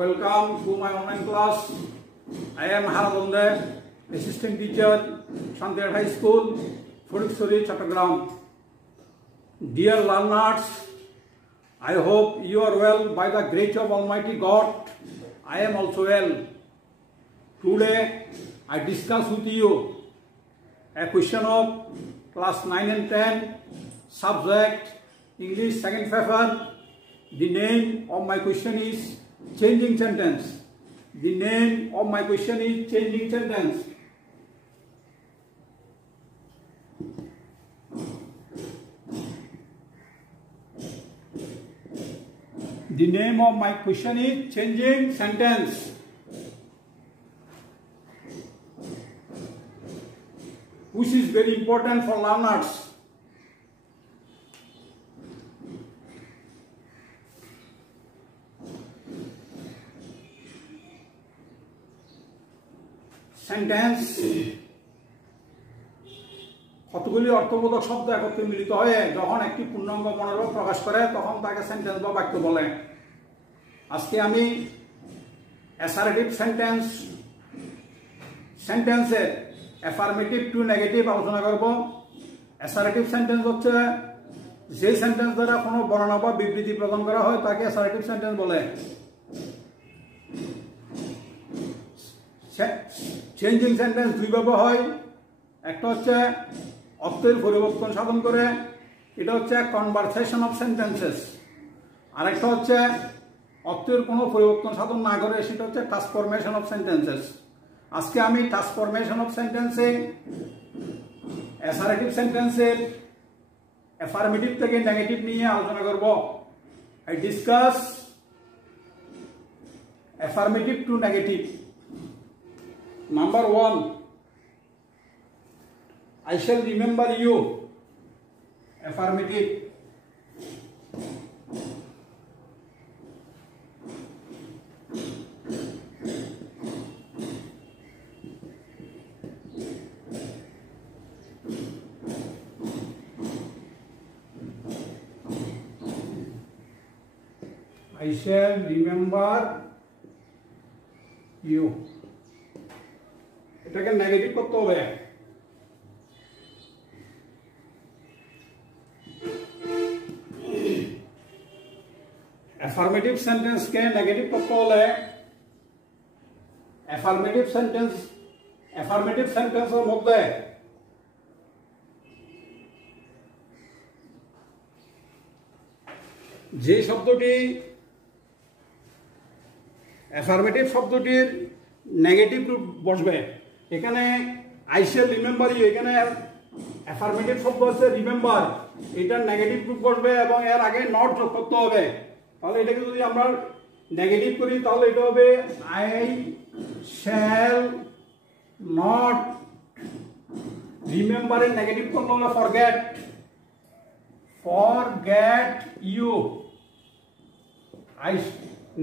Welcome to my online class. I am Harabonde, assistant teacher, Shantiar High School, Furiksuri, Chattogram. Dear learners, I hope you are well by the grace of Almighty God. I am also well. Today, I discuss with you a question of class 9 and 10, subject English second paper. The name of my question is changing sentence. The name of my question is changing sentence. The name of my question is changing sentence. Which is very important for learners. Sentence কতগুলি অর্থবোধক শব্দ একত্রে মিলিত হয়ে যখন একটি পূর্ণাঙ্গ মনোরূপ প্রকাশ করে তখন তাকে সেন্টেন্স বা বাক্য বলে। আজকে আমি অ্যাসার্টিভ সেন্টেন্সের অ্যাফার্মেটিভ টু নেগেটিভ আলোচনা করব। অ্যাসার্টিভ সেন্টেন্স হচ্ছে যে সেন্টেন্স দ্বারা কোনো বর্ণনা বা বিবৃতি প্রদান করা হয় তাকে অ্যাসার্টিভ সেন্টেন্স বলে। চেঞ্জিং সেন্টেন্স দুই ভাবে হয়, একটা হচ্ছে অর্থের পরিবর্তন সাধন করে, এটা হচ্ছে কনভারসেশন অফ সেন্টেন্সেস। আর একটা হচ্ছে অর্থের কোনো পরিবর্তন সাধন না করে, সেটা হচ্ছে ট্রান্সফরমেশন অফ সেন্টেন্সেস। আজকে আমি ট্রান্সফরমেশন অফ সেন্টেন্সে অ্যাসার্টিভ সেন্টেন্সের অ্যাফার্মেটিভ থেকে নেগেটিভ নিয়ে আলোচনা করব। I discuss affirmative two negative. Number 1, I shall remember you. Affirmative. I shall remember you. এটাকে নেগেটিভ করতে হবে। অ্যাফার্মেটিভ সেন্টেন্সকে নেগেটিভ করতে হলে অ্যাফার্মেটিভ সেন্টেন্সের মধ্যে যে শব্দটি অ্যাফার্মেটিভ শব্দটির নেগেটিভ রূপ বসবে, এখানে আই শ্যাল রিমেম্বার ইউ, এখানে অ্যাফার্মেটিভ শব্দ হচ্ছে রিমেম্বার, এটার নেগেটিভ রূপ বসবে এবং এর আগে নট যোগ করতে হবে। তাহলে এটাকে যদি আমরা নেগেটিভ করি তাহলে এটা হবে আই শ্যাল নট রিমেম্বারের নেগেটিভ করতে হলে ফরগেট ইউ।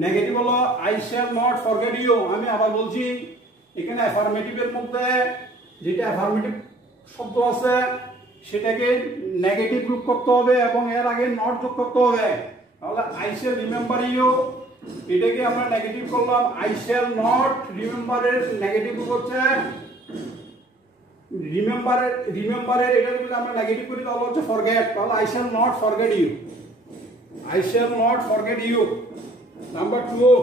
নেগেটিভ হলো I shall not forget you. আমি আবার বলছি, এখানে অ্যাফার্মেটিভের মধ্যে যেটা অ্যাফার্মেটিভ শব্দ আছে সেটাকে নেগেটিভ রূপ করতে হবে এবং এর আগে নট যোগ করতে হবে। তাহলে আই শ্যাল রিমেম্বার ইউ, এটাকে আমরা নেগেটিভ করলাম আই শ্যাল নট রিমেম্বারের নেগেটিভ রূপ হচ্ছে রিমেম্বারের এটা যদি আমরা নেগেটিভ করি তাহলে হচ্ছে ফরগেট। তাহলে I shall not forget you, I shall not forget you. Number 2,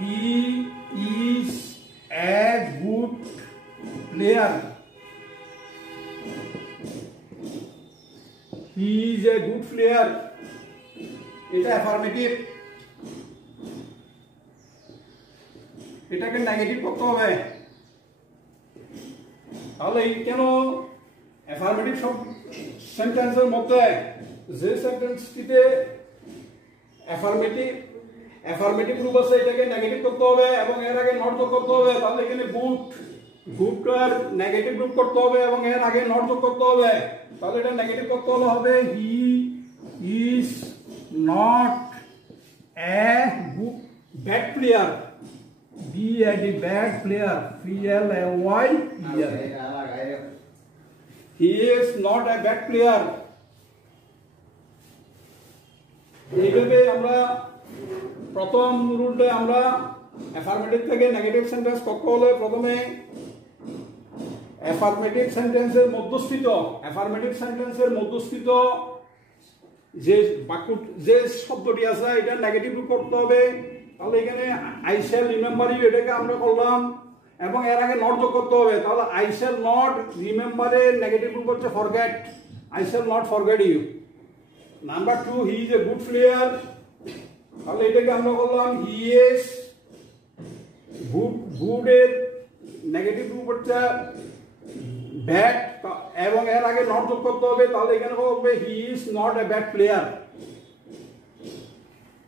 he is a good player. He is a good player. এটা অ্যাফার্মেটিভ, এটাকে নেগেটিভ করতে হবে। তাহলে কেন অ্যাফার্মেটিভ সেন্টেন্সের মধ্যে যে সেন্টেন্সটিতে অ্যাফার্মেটিভ রূপ আছে এটাকে নেগেটিভ করতে হবে এবং এর আগে নট যোগ করতে হবে। তাহলে এখানে গুডটার নেগেটিভ রূপ করতে হবে এবং এর আগে নট যোগ করতে হবে। তাহলে এটা নেগেটিভ করতে হবে he is not a bad player. Be a bad player. P-L-A-Y-E-R. He is not a bad player. এইভাবে আমরা প্রথম রুলটা আমরা অ্যাফার্মেটিভ থেকে নেগেটিভ সেন্টেন্স করতে হলে প্রথমে অ্যাফার্মেটিভ সেন্টেন্সের মধ্যস্থিত যে বাক্য যে শব্দটি আছে এটা নেগেটিভ রূপ করতে হবে। তাহলে এখানে আই শ্যাল রিমেম্বার ইউ এটাকে আমরা করলাম এবং এর আগে নট যোগ করতে হবে। তাহলে আই শ্যাল নট রিমেম্বারের নেগেটিভ রূপ হচ্ছে forget, I shall not forget you. Number 2, he is a good player, তাহলে এটাকে আমরা বললাম হি ইজ গুড এর নেগেটিভ রূপ হচ্ছে ব্যাড এবং এর আগে নট যোগ করতে হবে। তাহলে এখানে হবে he is not a bad player.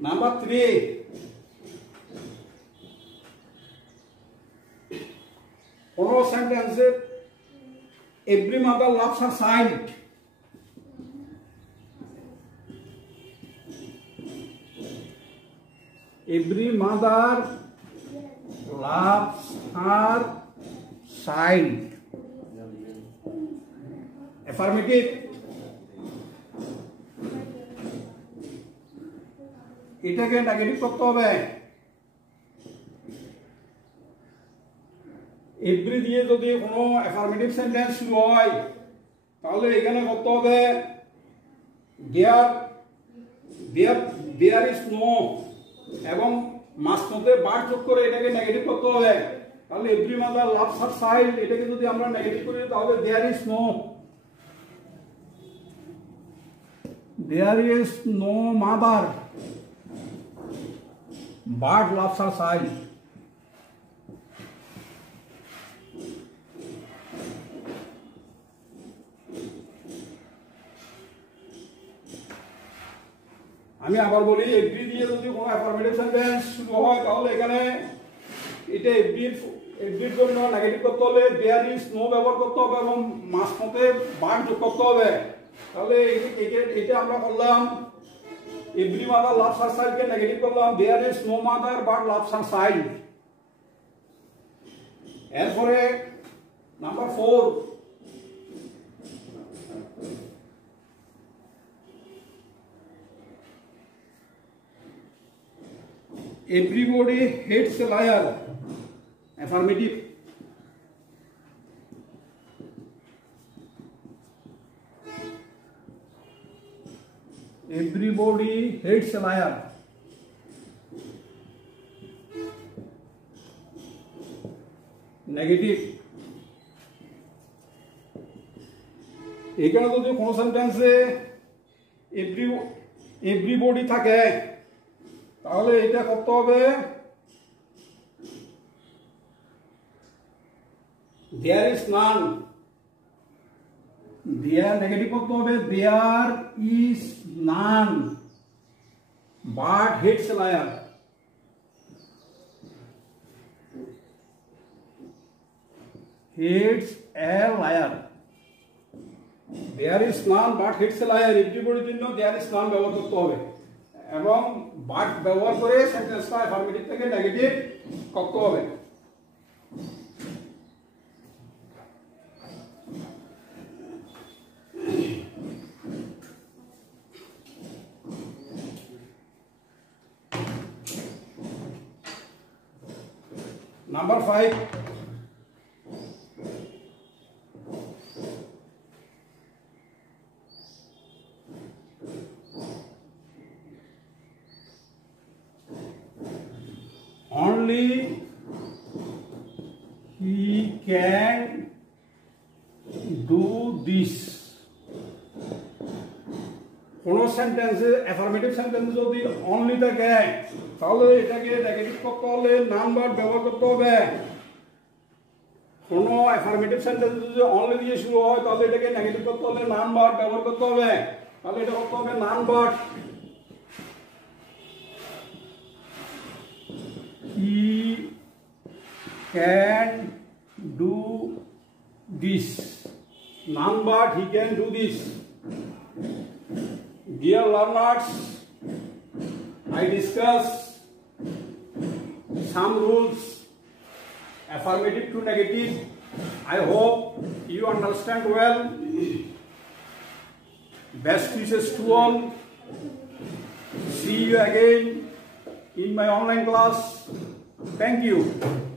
Number 3, কোন সেন্টেন্সে every mother loves her child, every mother loves her child, affirmative। এটাকে নেগেটিভ করতে হবে। এভরি দিয়ে যদি কোনো অ্যাফার্মেটিভ সেন্টেন্স শুরু হয় তাহলে এখানে করতে হবে দেয়ার ইজ নো এবং মাস মধ্যে বার যোগ করে এটাকে নেগেটিভ করতে হবে। তাহলে every mother loves her child এটাকে যদি আমরা নেগেটিভ করি তাহলে there is no mother but loves her child. আমি আবার বলি এভরি দিয়ে যদি কোনো অ্যাফার্মেটিভ সেন্টেন্স শুরু হয় তাহলে এখানে এটা এভরির জন্য নেগেটিভ করতে হলে দেয়ার ইজ নো ব্যবহার করতে হবে এবং মাস মতে বার যোগ করতে হবে। তাহলে এটা আমরা করলাম এভরি মাদার লাভস হার চাইল্ডকে নেগেটিভ করলাম there is no mother but loves her child. এরপরে number 4, everybody hates a liar, affirmative। everybody hates a liar, negative. এখানে যদি কোনো সেন্টেন্সে এভরিবডি থাকে তাহলে এটা করতে হবে there is naan, there negative করতে হবে there is none but hates a liar. Hates a liar, there is none but hates a liar এভরিবডির জন্য দেয়ার ইজ নান ব্যবহার করতে হবে এবং বাট ব্যবহার করে সেন্টেন্সটা অ্যাফার্মেটিভ থেকে নেগেটিভ করতে হবে। নাম্বার 5, only he can do this। কোন সেন্টেন্সে অ্যাফার্মেটিভ সেন্টেন্স যদি অনলি থাকে তাহলে এটাকে নেগেটিভ করতে হলে নাউন ভার্ব ব্যবহার করতে হবে। কোন অ্যাফার্মেটিভ সেন্টেন্স যদি অনলি দিয়ে শুরু হয় তাহলে এটাকে নেগেটিভ করতে হলে নাউন ভার্ব ব্যবহার করতে হবে। তাহলে এটা করতে হবে noun verb. He can do this, noun verb he can do this। Dear learners, I discuss some rules affirmative to negative. I hope you understand well. Best wishes to all. see you again in my online class. Thank you.